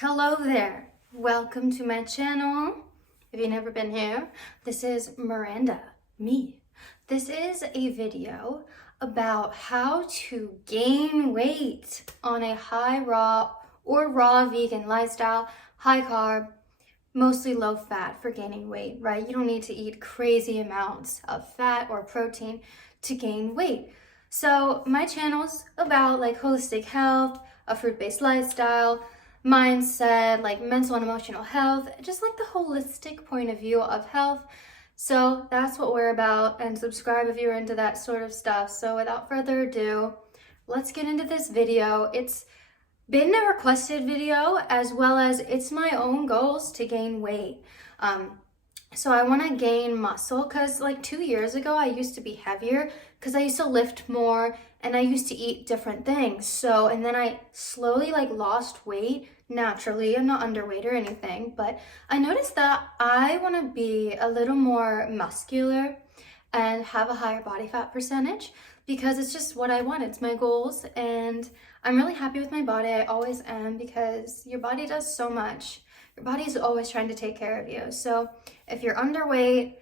Hello there, welcome to my channel. If you've never been here, this is Miranda, me. This is a video about how to gain weight on a high raw or raw vegan lifestyle, high carb, mostly low fat for gaining weight, right? You don't need to eat crazy amounts of fat or protein to gain weight. So my channel's about like holistic health, a fruit-based lifestyle, mindset, like mental and emotional health, just like the holistic point of view of health. So that's what we're about, and subscribe if you're into that sort of stuff. So without further ado, let's get into this video. It's been a requested video, as well as it's my own goals to gain weight. So I want to gain muscle because like 2 years ago, I used to be heavier because I used to lift more and I used to eat different things. So, and then I slowly like lost weight naturally. I'm not underweight or anything, but I noticed that I want to be a little more muscular and have a higher body fat percentage because it's just what I want. It's my goals, and I'm really happy with my body. I always am, because your body does so much. Your body is always trying to take care of you. So if you're underweight,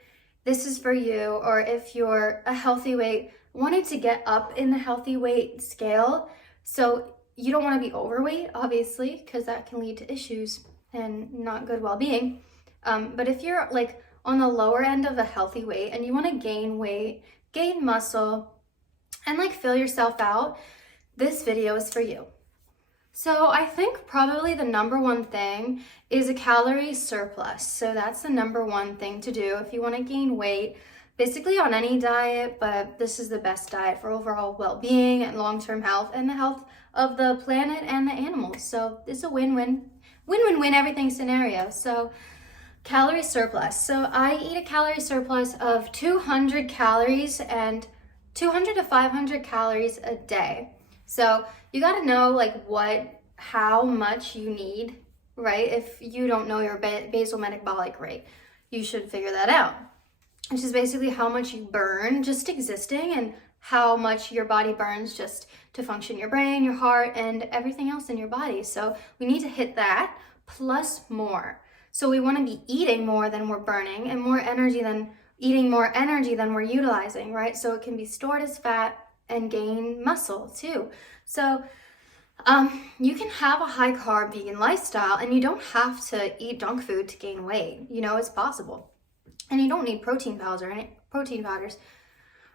this is for you. Or if you're a healthy weight, wanting to get up in the healthy weight scale. So you don't want to be overweight, obviously, because that can lead to issues and not good well-being. But if you're like on the lower end of a healthy weight and you want to gain weight, gain muscle, and like fill yourself out, this video is for you. So I think probably the number one thing is a calorie surplus. So that's the number one thing to do if you want to gain weight, basically on any diet, but this is the best diet for overall well-being and long-term health and the health of the planet and the animals. So it's a win-win, win-win-win everything scenario. So calorie surplus. So I eat a calorie surplus of 200 calories and 200 to 500 calories a day. So you got to know like how much you need, right? If you don't know your basal metabolic rate, you should figure that out, which is basically how much you burn just existing and how much your body burns just to function your brain, your heart, and everything else in your body. So we need to hit that plus more. So we want to be eating more than we're burning and eating more energy than we're utilizing, right? So it can be stored as fat and gain muscle too. So you can have a high carb vegan lifestyle and you don't have to eat junk food to gain weight. You know, it's possible. And you don't need protein powders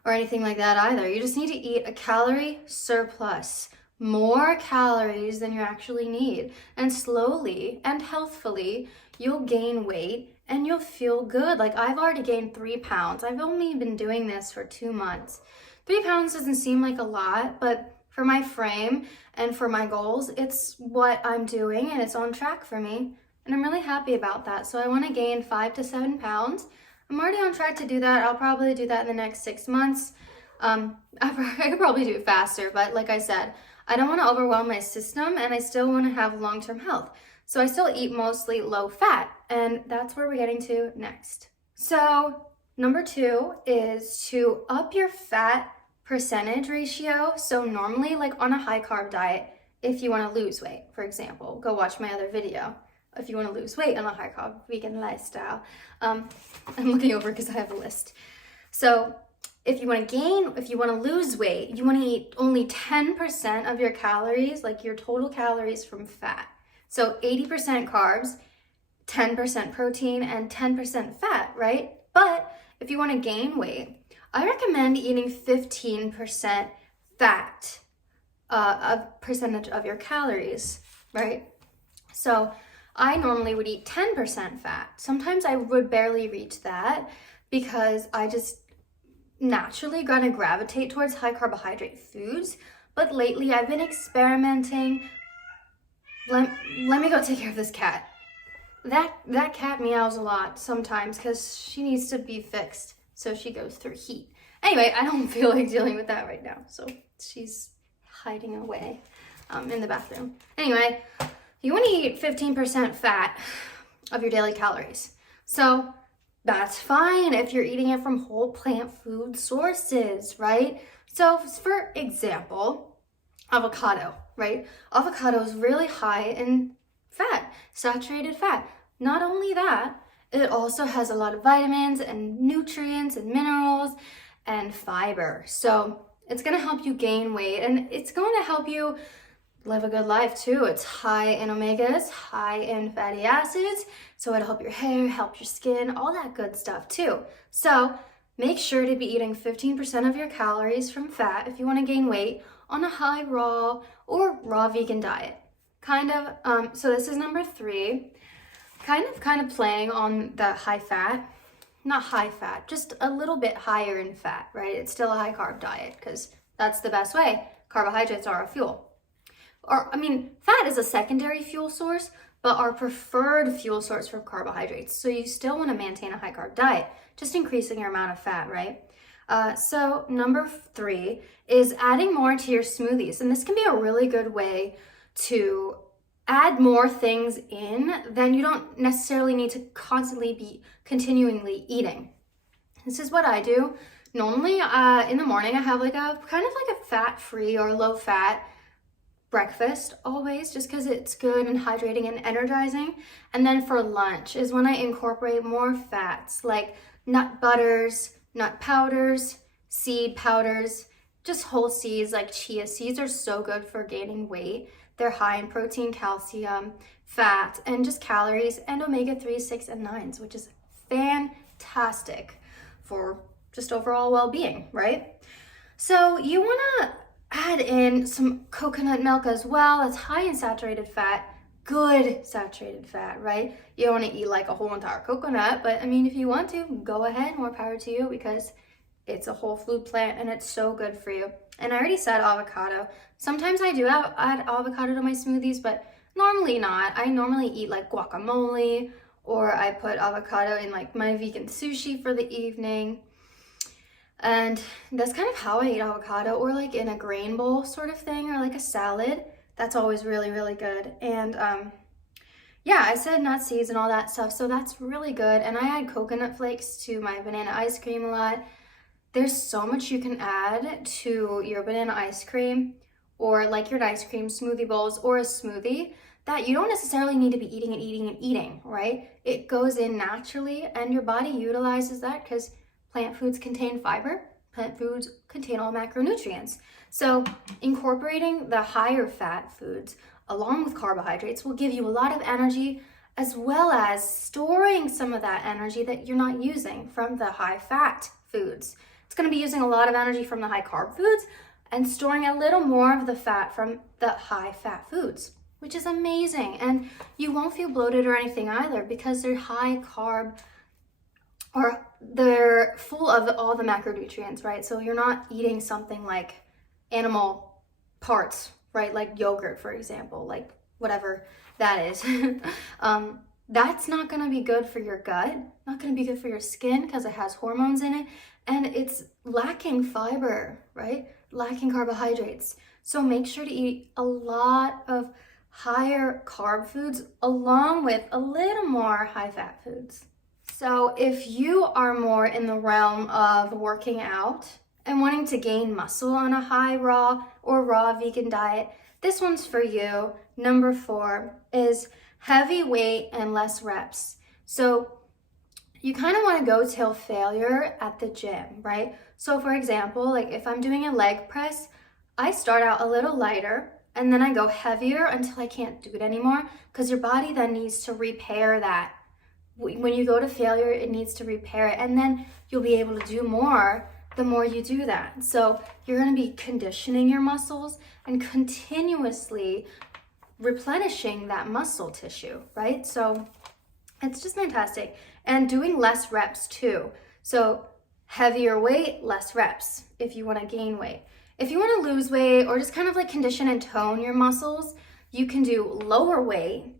or anything like that either. You just need to eat a calorie surplus, more calories than you actually need. And slowly and healthfully, you'll gain weight and you'll feel good. Like I've already gained 3 pounds. I've only been doing this for 2 months. 3 pounds doesn't seem like a lot, but for my frame and for my goals, it's what I'm doing and it's on track for me. And I'm really happy about that. So I want to gain 5 to 7 pounds. I'm already on track to do that. I'll probably do that in the next 6 months. I could probably do it faster, but like I said, I don't want to overwhelm my system and I still want to have long-term health. So I still eat mostly low fat, and that's where we're getting to next. So number 2 is to up your fat percentage ratio. So normally like on a high carb diet, if you want to lose weight, for example, go watch my other video. If you want to lose weight on a high carb vegan lifestyle, I'm looking over because I have a list. So if you want to lose weight, you want to eat only 10% of your calories, like your total calories, from fat. So 80% carbs, 10% protein, and 10% fat, right? But if you want to gain weight, I recommend eating 15% fat, a percentage of your calories, right? So I normally would eat 10% fat. Sometimes I would barely reach that because I just naturally gonna gravitate towards high carbohydrate foods. But lately I've been experimenting. Let me go take care of this cat. That cat meows a lot sometimes because she needs to be fixed. So she goes through heat. Anyway, I don't feel like dealing with that right now. So she's hiding away in the bathroom. Anyway, you want to eat 15% fat of your daily calories. So that's fine if you're eating it from whole plant food sources, right? So for example, avocado, right? Avocado is really high in fat, saturated fat. Not only that, it also has a lot of vitamins and nutrients and minerals and fiber. So it's gonna help you gain weight, and it's going to help you live a good life too. It's high in omegas, high in fatty acids, so it'll help your hair, help your skin, all that good stuff too. So make sure to be eating 15% of your calories from fat if you want to gain weight on a high raw or raw vegan diet. So this is number 3, kind of playing on the high fat, not high fat, just a little bit higher in fat, right? It's still a high carb diet because that's the best way. Carbohydrates are a fuel. Fat is a secondary fuel source, but our preferred fuel source for carbohydrates. So you still want to maintain a high carb diet, just increasing your amount of fat, right? So number 3 is adding more to your smoothies. And this can be a really good way to add more things in, then you don't necessarily need to constantly be continually eating. This is what I do. Normally in the morning, I have like a fat-free or low-fat breakfast always, just because it's good and hydrating and energizing. And then for lunch is when I incorporate more fats like nut butters, nut powders, seed powders, just whole seeds like chia seeds are so good for gaining weight. They're high in protein, calcium, fat, and just calories, and omega-3, 6, and 9s, which is fantastic for just overall well-being, right? So you want to add in some coconut milk as well. It's high in saturated fat, good saturated fat, right? You don't want to eat like a whole entire coconut, but if you want to, go ahead, more power to you, because it's a whole food plant and it's so good for you. And I already said avocado. Sometimes I do add avocado to my smoothies, but normally not. I normally eat like guacamole, or I put avocado in like my vegan sushi for the evening. And that's kind of how I eat avocado, or like in a grain bowl sort of thing, or like a salad. That's always really, really good. And yeah, I said nut seeds and all that stuff, so that's really good. And I add coconut flakes to my banana ice cream a lot. There's so much you can add to your banana ice cream, or like your ice cream smoothie bowls or a smoothie, that you don't necessarily need to be eating, right? It goes in naturally, and your body utilizes that because plant foods contain fiber. Plant foods contain all macronutrients. So incorporating the higher fat foods along with carbohydrates will give you a lot of energy, as well as storing some of that energy that you're not using from the high fat foods. It's going to be using a lot of energy from the high carb foods and storing a little more of the fat from the high fat foods, which is amazing. And you won't feel bloated or anything either, because they're high carb, or they're full of all the macronutrients, right? So you're not eating something like animal parts, right? Like yogurt, for example, like whatever that is. That's not going to be good for your gut, not going to be good for your skin, because it has hormones in it, and it's lacking fiber, right? Lacking carbohydrates. So make sure to eat a lot of higher carb foods along with a little more high fat foods. So if you are more in the realm of working out and wanting to gain muscle on a high raw or raw vegan diet, this one's for you. Number 4 is heavy weight and less reps. So you kind of want to go till failure at the gym, right? So for example, like if I'm doing a leg press, I start out a little lighter and then I go heavier until I can't do it anymore, because your body then needs to repair that. When you go to failure, it needs to repair it, and then you'll be able to do more the more you do that. So you're going to be conditioning your muscles and continuously replenishing that muscle tissue, right? So it's just fantastic. And doing less reps too. So heavier weight, less reps if you want to gain weight. If you want to lose weight or just kind of like condition and tone your muscles, you can do lower weight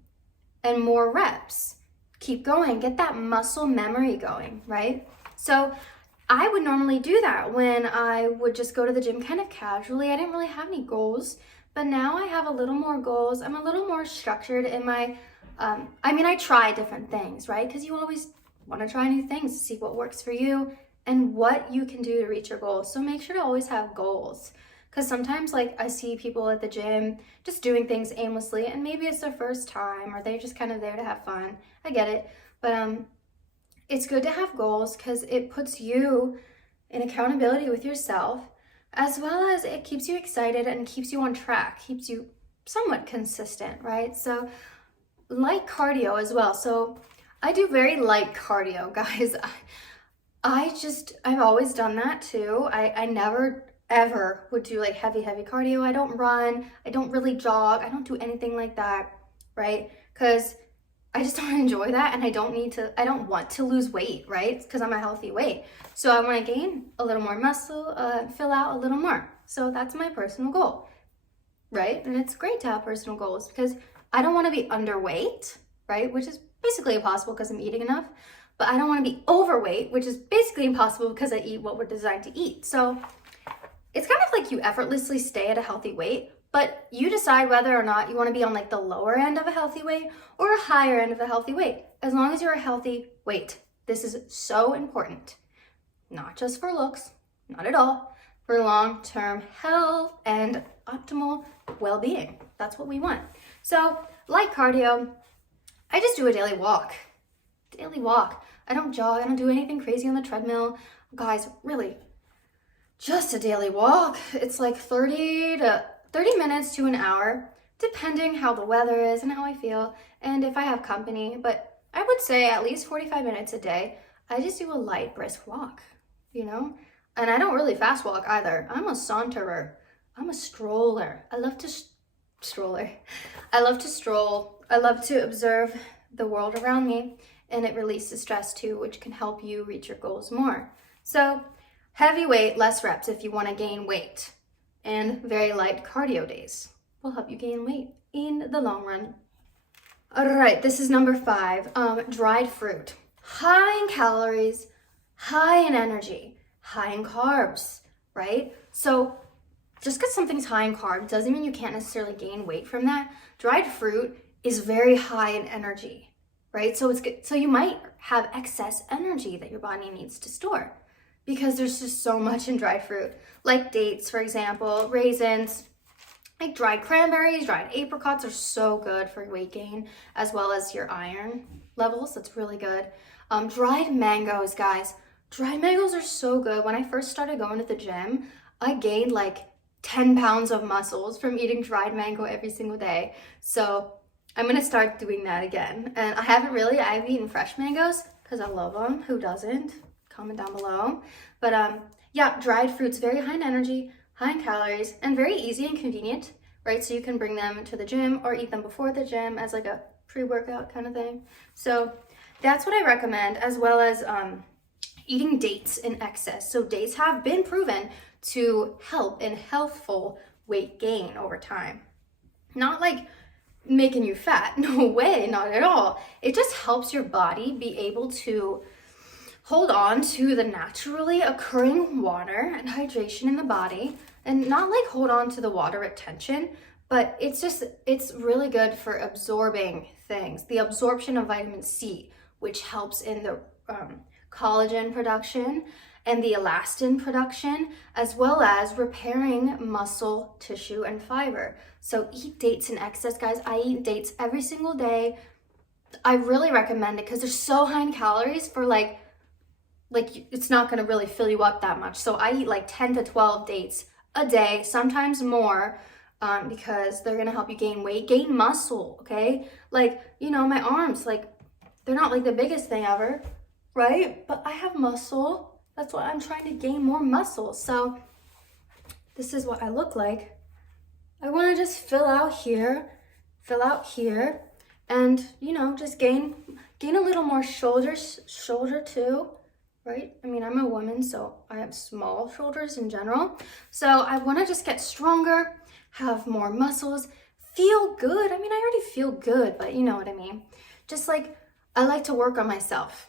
and more reps. Keep going, get that muscle memory going, right? So I would normally do that when I would just go to the gym kind of casually. I didn't really have any goals, but now I have a little more goals. I'm a little more structured in my, I try different things, right? Because you always want to try new things to see what works for you and what you can do to reach your goals. So make sure to always have goals. Because sometimes like I see people at the gym just doing things aimlessly, and maybe it's their first time or they're just kind of there to have fun. I get it. But it's good to have goals because it puts you in accountability with yourself, as well as it keeps you excited and keeps you on track, keeps you somewhat consistent, right? So light cardio as well. So I do very light cardio, guys. I've always done that too. I never ever would do like heavy cardio. I don't run, I don't really jog, I don't do anything like that, right? Because I just don't enjoy that, and I don't want to lose weight, right? Because I'm a healthy weight. So I want to gain a little more muscle, fill out a little more. So that's my personal goal, right? And it's great to have personal goals because I don't want to be underweight, right? Which is basically impossible because I'm eating enough. But I don't want to be overweight, which is basically impossible because I eat what we're designed to eat. So it's kind of like you effortlessly stay at a healthy weight, but you decide whether or not you want to be on like the lower end of a healthy weight or a higher end of a healthy weight, as long as you're a healthy weight. This is so important, not just for looks, not at all, for long-term health and optimal well-being. That's what we want. So light cardio, I just do a daily walk. I don't jog, I don't do anything crazy on the treadmill. Guys, really, just a daily walk. It's like 30 minutes to an hour, depending how the weather is and how I feel and if I have company. But I would say at least 45 minutes a day. I just do a light, brisk walk, you know? And I don't really fast walk either. I'm a saunterer. I'm a stroller. I love to stroll. I love to observe the world around me, and it releases stress too, which can help you reach your goals more. So heavy weight, less reps if you want to gain weight, and very light cardio days will help you gain weight in the long run. All right, this is number 5, dried fruit. High in calories, high in energy, high in carbs, right? So just because something's high in carbs doesn't mean you can't necessarily gain weight from that. Dried fruit is very high in energy, right? So it's good. So you might have excess energy that your body needs to store because there's just so much in dried fruit, like dates, for example, raisins, like dried cranberries, dried apricots are so good for weight gain, as well as your iron levels. That's really good. Dried mangoes, guys. Dried mangoes are so good. When I first started going to the gym, I gained like 10 pounds of muscles from eating dried mango every single day. So I'm gonna start doing that again. And I've eaten fresh mangoes because I love them. Who doesn't? Comment down below. But yeah, dried fruits, very high in energy, high in calories, and very easy and convenient, right? So you can bring them to the gym or eat them before the gym as like a pre-workout kind of thing. So that's what I recommend, as well as eating dates in excess. So dates have been proven to help in healthful weight gain over time. Not like making you fat, no way, not at all. It just helps your body be able to hold on to the naturally occurring water and hydration in the body, and not like hold on to the water retention, but it's really good for absorbing things. The absorption of vitamin C, which helps in the collagen production and the elastin production, as well as repairing muscle tissue and fiber. So eat dates in excess, guys. I eat dates every single day. I really recommend it because they're so high in calories for like it's not going to really fill you up that much. So I eat like 10 to 12 dates a day, sometimes more, because they're going to help you gain weight, gain muscle, okay? Like, you know, my arms, like, they're not like the biggest thing ever, right? But I have muscle. That's why I'm trying to gain more muscle. So this is what I look like. I want to just fill out here, and, you know, just gain a little more shoulder too. Right? I mean, I'm a woman, so I have small shoulders in general. So I want to just get stronger, have more muscles, feel good. I mean, I already feel good, but you know what I mean. Just like, I like to work on myself,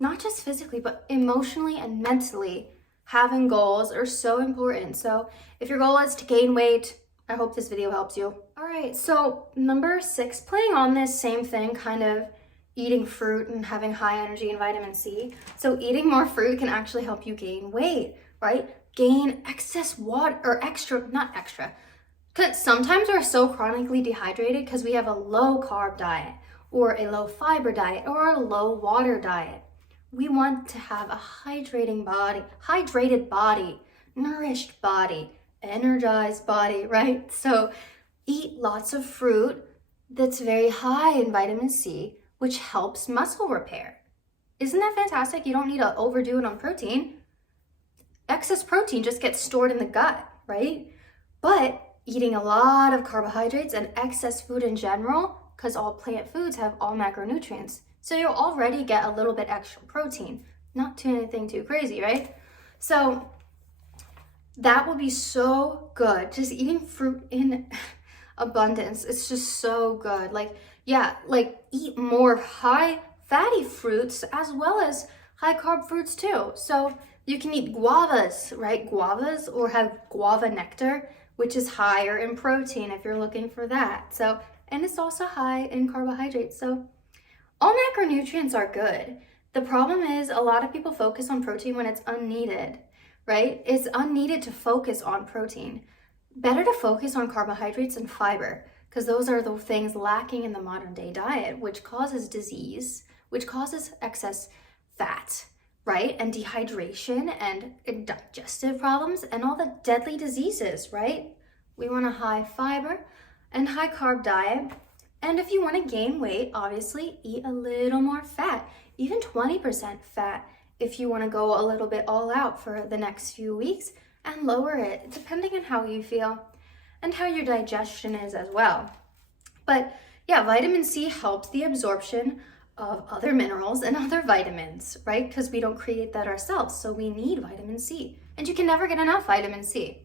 not just physically, but emotionally and mentally. Having goals are so important. So if your goal is to gain weight, I hope this video helps you. All right, so number 6, playing on this same thing, kind of eating fruit and having high energy and vitamin C. So eating more fruit can actually help you gain weight, right? gain excess water, or not extra, because sometimes we're so chronically dehydrated because we have a low carb diet or a low fiber diet or a low water diet. We want to have a hydrated body, nourished body, energized body, right? So eat lots of fruit that's very high in vitamin C, which helps muscle repair. Isn't that fantastic? You don't need to overdo it on protein. Excess protein just gets stored in the gut, right? But eating a lot of carbohydrates and excess food in general, because all plant foods have all macronutrients, so you'll already get a little bit extra protein. Not anything too crazy, right? So that will be so good. Just eating fruit in abundance. It's just so good. Like eat more high fatty fruits as well as high carb fruits too. So you can eat guavas, right? Guavas, or have guava nectar, which is higher in protein if you're looking for that. So, and it's also high in carbohydrates. So all macronutrients are good. The problem is a lot of people focus on protein when it's unneeded, right? It's unneeded to focus on protein. Better to focus on carbohydrates and fiber, because those are the things lacking in the modern day diet, which causes disease, which causes excess fat, right? And dehydration and digestive problems and all the deadly diseases, right? We want a high fiber and high carb diet. And if you want to gain weight, obviously eat a little more fat, even 20% fat if you want to go a little bit all out for the next few weeks, and lower it depending on how you feel and how your digestion is as well. But yeah, vitamin C helps the absorption of other minerals and other vitamins, right? Because we don't create that ourselves, so we need vitamin C. And you can never get enough vitamin C.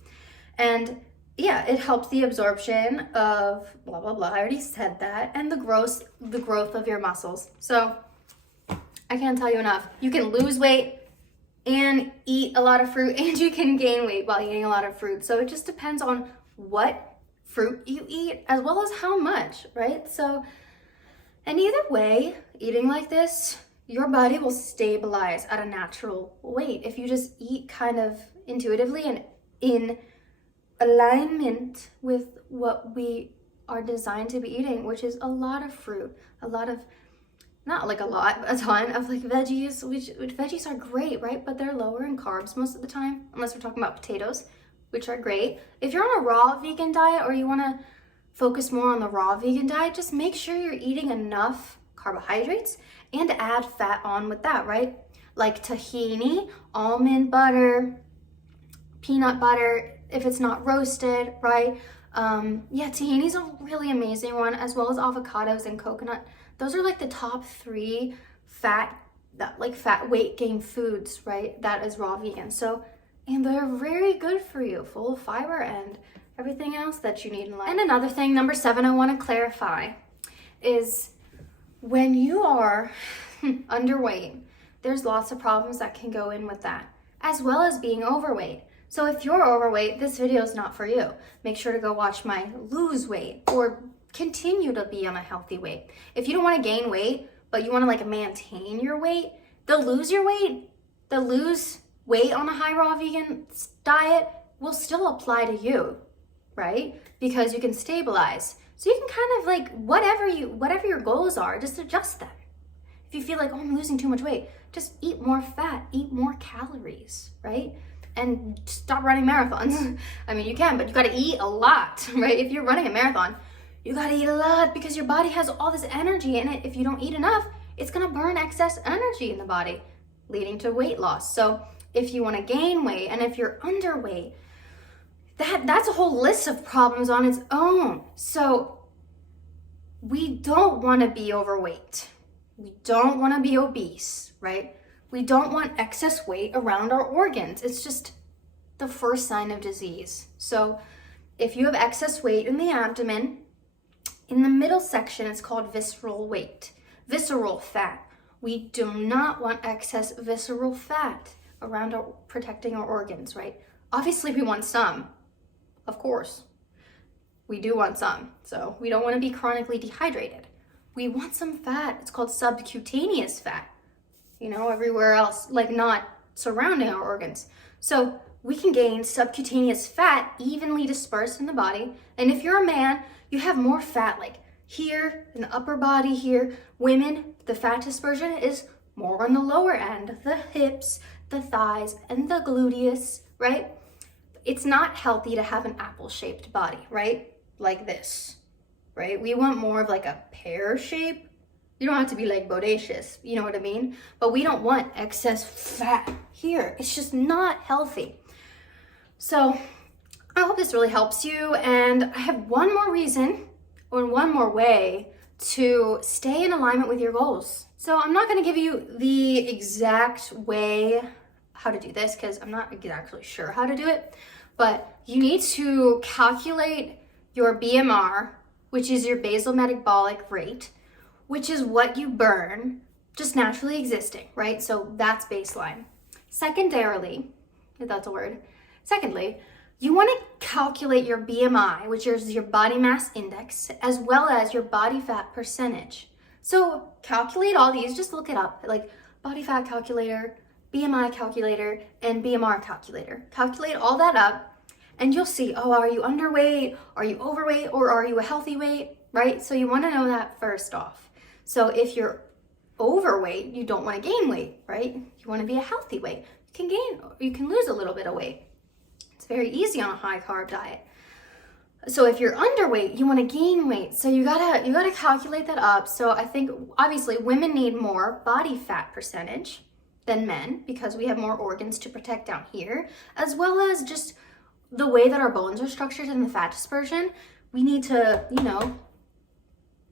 And yeah, it helps the absorption of blah, blah, blah. I already said that. And the growth of your muscles. So I can't tell you enough. You can lose weight and eat a lot of fruit, and you can gain weight while eating a lot of fruit. So it just depends on what fruit you eat as well as how much, right? So, and either way, eating like this, your body will stabilize at a natural weight if you just eat kind of intuitively and in alignment with what we are designed to be eating, which is a lot of fruit, a lot of, not like a lot, but a ton of like veggies, which veggies are great, right? But they're lower in carbs most of the time, unless we're talking about potatoes, which are great. If you're on a raw vegan diet, or you want to focus more on the raw vegan diet, just make sure you're eating enough carbohydrates and add fat on with that, right? Like tahini, almond butter, peanut butter, if it's not roasted, right? Yeah, tahini's a really amazing one, as well as avocados and coconut. Those are like the top 3 fat weight gain foods, right? That is raw vegan. So, and they're very good for you, full of fiber and everything else that you need in life. And another thing, number 7, I want to clarify is when you are underweight, there's lots of problems that can go in with that, as well as being overweight. So if you're overweight, this video is not for you. Make sure to go watch my lose weight or continue to be on a healthy weight. If you don't want to gain weight, but you want to like maintain your weight, the lose weight on a high raw vegan diet will still apply to you, right? Because you can stabilize. So you can kind of like, whatever your goals are, just adjust them. If you feel like, oh, I'm losing too much weight, just eat more fat, eat more calories, right? And stop running marathons. I mean, you can, but you gotta eat a lot, right? If you're running a marathon, you gotta eat a lot because your body has all this energy in it. If you don't eat enough, it's gonna burn excess energy in the body, leading to weight loss. So if you wanna gain weight, and if you're underweight, that's a whole list of problems on its own. So we don't wanna be overweight. We don't wanna be obese, right? We don't want excess weight around our organs. It's just the first sign of disease. So if you have excess weight in the abdomen, in the middle section, it's called visceral weight, visceral fat. We do not want excess visceral fat around protecting our organs, right? Obviously, we want some, of course. We do want some. So we don't want to be chronically dehydrated. We want some fat. It's called subcutaneous fat. Everywhere else, like not surrounding our organs. So we can gain subcutaneous fat evenly dispersed in the body. And if you're a man, you have more fat like here in the upper body here. Women, the fat dispersion is more on the lower end, the hips, the thighs, and the gluteus, right? It's not healthy to have an apple-shaped body, right? Like this, right? We want more of like a pear shape. You don't have to be like bodacious, you know what I mean? But we don't want excess fat here. It's just not healthy. So I hope this really helps you. And I have one more reason or one more way to stay in alignment with your goals. So I'm not gonna give you the exact way how to do this because I'm not exactly sure how to do it, but you need to calculate your BMR, which is your basal metabolic rate, which is what you burn just naturally existing, right? So that's baseline. Secondarily, if that's a word, secondly, you want to calculate your BMI, which is your body mass index, as well as your body fat percentage. So calculate all these, just look it up, like body fat calculator, BMI calculator, and BMR calculator. Calculate all that up, and you'll see, oh, are you underweight? Are you overweight? Or are you a healthy weight, right? So you want to know that first off. So if you're overweight, you don't want to gain weight, right? You want to be a healthy weight. You can gain, you can lose a little bit of weight. It's very easy on a high carb diet. So if you're underweight, you want to gain weight. So you gotta calculate that up. So I think obviously women need more body fat percentage than men because we have more organs to protect down here, as well as just the way that our bones are structured and the fat dispersion. We need to,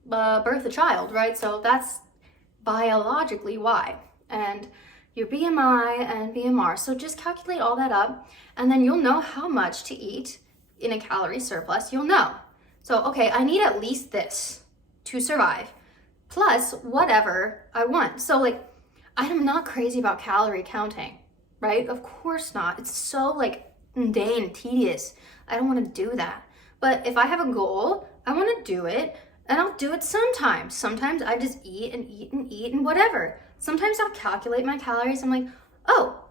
birth a child, right? So that's biologically why. And your BMI and BMR. So just calculate all that up, and then you'll know how much to eat in a calorie surplus. You'll know. So, okay, I need at least this to survive, plus whatever I want. So like, I'm not crazy about calorie counting, right? Of course not. It's so like mundane, tedious. I don't want to do that. But if I have a goal, I want to do it, and I'll do it sometimes. Sometimes I just eat and eat and eat and whatever. Sometimes I'll calculate my calories. I'm like, oh,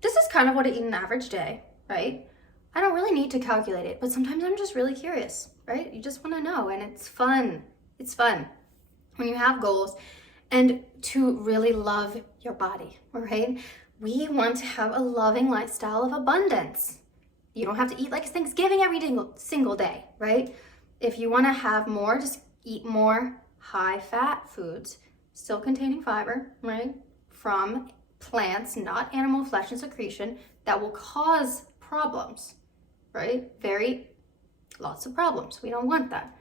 this is kind of what I eat an average day, right? I don't really need to calculate it, but sometimes I'm just really curious, right? You just want to know, and it's fun. It's fun when you have goals and to really love your body, right? We want to have a loving lifestyle of abundance. You don't have to eat like Thanksgiving every single day, right? If you want to have more, just eat more high-fat foods, still containing fiber, right? From plants, not animal flesh and secretion, that will cause problems, right? Lots of problems. We don't want that.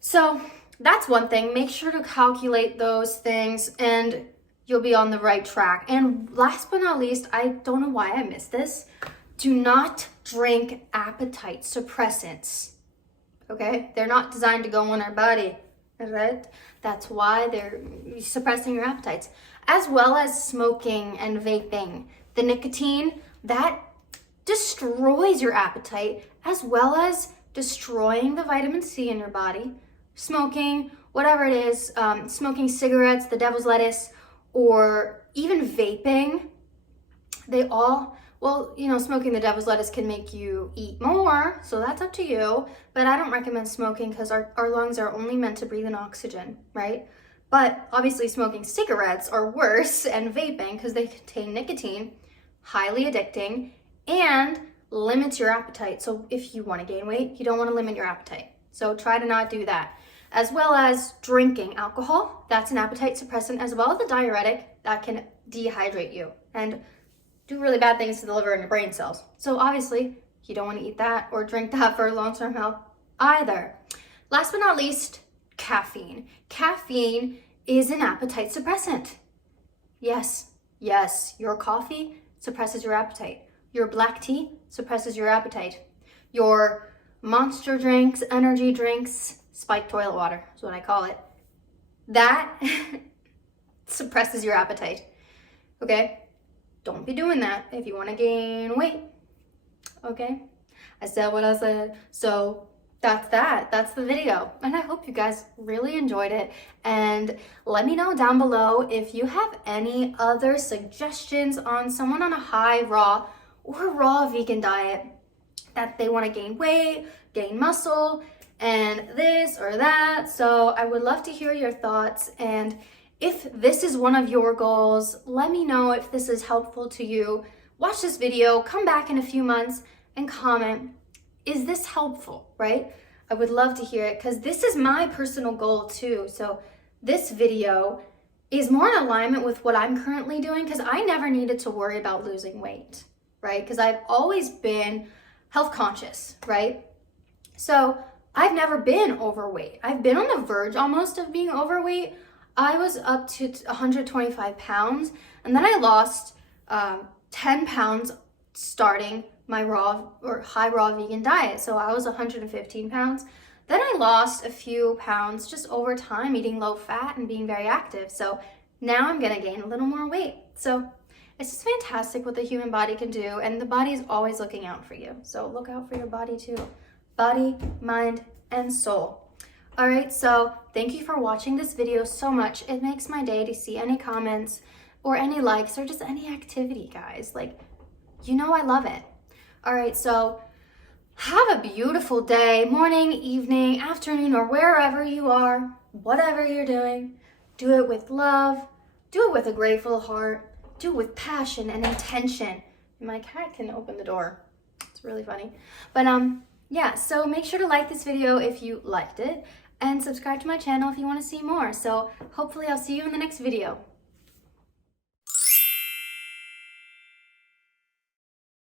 So that's one thing. Make sure to calculate those things and you'll be on the right track. And last but not least, I don't know why I missed this. Do not drink appetite suppressants. Okay? They're not designed to go in our body, right? That's why they're suppressing your appetites. As well as smoking and vaping. The nicotine, that destroys your appetite, as well as destroying the vitamin C in your body. Smoking, whatever it is, smoking cigarettes, the devil's lettuce, or even vaping, they all, smoking the devil's lettuce can make you eat more, so that's up to you, but I don't recommend smoking because our lungs are only meant to breathe in oxygen, right? But obviously smoking cigarettes are worse, and vaping, because they contain nicotine, highly addicting, and limits your appetite. So if you want to gain weight, you don't want to limit your appetite. So try to not do that. As well as drinking alcohol, that's an appetite suppressant, as well as a diuretic that can dehydrate you and do really bad things to the liver and your brain cells. So obviously, you don't want to eat that or drink that for long-term health either. Last but not least, caffeine. Caffeine is an appetite suppressant. Yes, your coffee suppresses your appetite. Your black tea suppresses your appetite. Your monster drinks, energy drinks, spiked toilet water is what I call it, that suppresses your appetite, okay? Don't be doing that if you want to gain weight, okay? I said what I said. So that's the video, and I hope you guys really enjoyed it, and let me know down below if you have any other suggestions on someone on a high raw or raw vegan diet, that they want to gain weight, gain muscle, and this or that. So I would love to hear your thoughts. And if this is one of your goals, let me know if this is helpful to you. Watch this video, come back in a few months and comment, is this helpful, right? I would love to hear it because this is my personal goal too. So this video is more in alignment with what I'm currently doing because I never needed to worry about losing weight, right? Because I've always been health conscious, right? So I've never been overweight. I've been on the verge almost of being overweight. I was up to 125 pounds and then I lost 10 pounds starting my raw or high raw vegan diet. So I was 115 pounds. Then I lost a few pounds just over time eating low fat and being very active. So now I'm gonna gain a little more weight. So it's just fantastic what the human body can do, and the body is always looking out for you. So look out for your body too. Body, mind, and soul. All right, so thank you for watching this video so much. It makes my day to see any comments or any likes or just any activity, guys. Like, you know I love it. All right, so have a beautiful day, morning, evening, afternoon, or wherever you are, whatever you're doing. Do it with love, do it with a grateful heart, do it with passion and intention. My cat can open the door. It's really funny. But yeah, so make sure to like this video if you liked it and subscribe to my channel if you want to see more. So hopefully I'll see you in the next video.